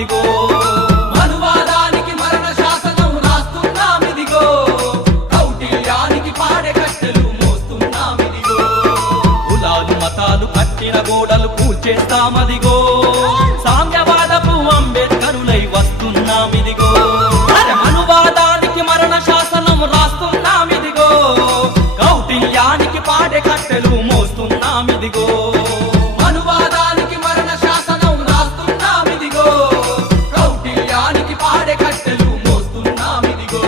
రాస్తున్నామిదిగో మనువాదానికి మరణ శాసనం రాస్తున్నామిదిగో కౌటిల్యానికి పాడే కట్టెలు మోస్తున్నామిదిగో కులాలు మతాలు కట్టిన గోడలు కూల్చేస్తామదిగో సామ్యవాదపు అంబేద్కరులై వస్తున్నామిదిగో మనువాదానికి మరణ శాసనం రాస్తున్నామిదిగో కౌటిల్యానికి పాడే కట్టెలు మోస్తున్నామిదిగో మనువాదానికి మరణ శాసనం రాస్తున్నామిదిగో కౌటిల్యానికి పాడే కట్టెలు మోస్తున్నామిదిగో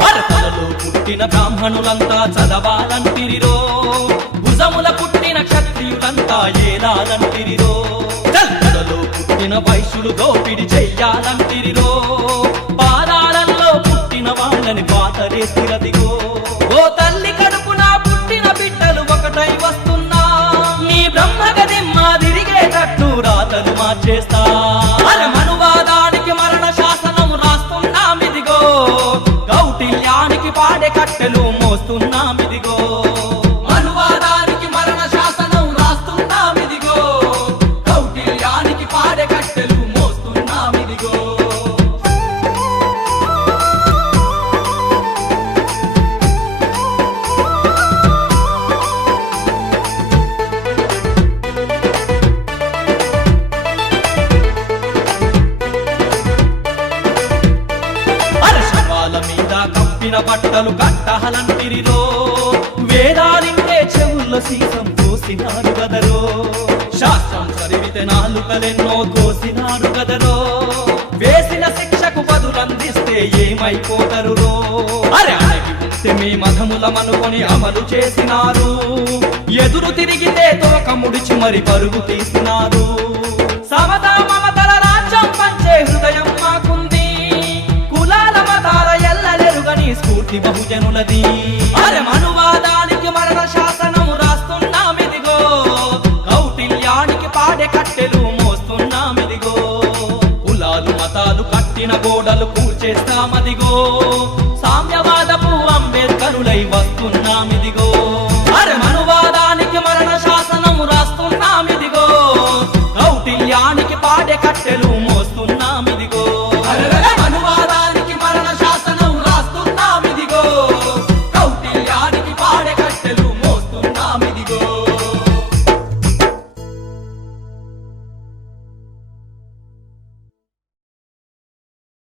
భరతలలో పుట్టిన బ్రాహ్మణులంతా చదవాలంటిరిరో భుజముల పుట్టిన క్షత్రియులంతా ఏలాలంటిరిరో జల్లలో పుట్టిన వైశ్యులు దోపిడి చెయ్యాలంటిరిరో పాదాలలో పుట్టిన వాళ్ళని పాతరేసిరదిగో ఓ తల్లి కడుపున పుట్టిన బిడ్డలు ఒకటై వస్తున్నా నీ బ్రహ్మగది మాదిరిగేటట్లు రాతలు మార్చేస్తా మనువాదానికి మరణ శాసనం రాస్తున్నామిదిగో కౌటిల్యానికి పాడే కట్టెలు మోస్తున్నామిదిగో మనువాదానికి మరణ శాసనం రాస్తున్నామిదిగో కౌటిల్యానికి పాడే కట్టెలు మోస్తున్నామిదిగో శవాల మీద కప్పిన బట్టలు కట్టహలంటిరిలో వేదాలింటే చెవుల్లో సీసం కోసినారు గదరో శాస్త్రం చదివితే నాలుకలెన్నో కోసినారు గదరో వేసిన శిక్షకు బదులందిస్తే ఏమైపోతరు అరగి ఉంటే మీ మధములమనుకొని అమలు చేసినారు ఎదురు తిరిగితే తోక ముడిచి మరి పరుగు తీసినారు సమతా మమతల రాజ్యం పంచే హృదయం మాకుంది కులాల మతాల ఎల్లలెరుగని స్ఫూర్తి బహుజనులది మనువాదానికి మరణ శాసనం రాస్తున్నామిదిగో కౌటిల్యానికి పాడే కట్టెలు మోస్తున్నామిదిగో కులాలు మతాలు కట్టిన గోడలు కూల్చేస్తామదిగో సామ్యవాదపు అంబేద్కరులై వస్తున్నామిదిగో మనువాదానికి మరణ శాసనం రాస్తున్నామిదిగో కౌటిల్యానికి పాడే కట్టెలు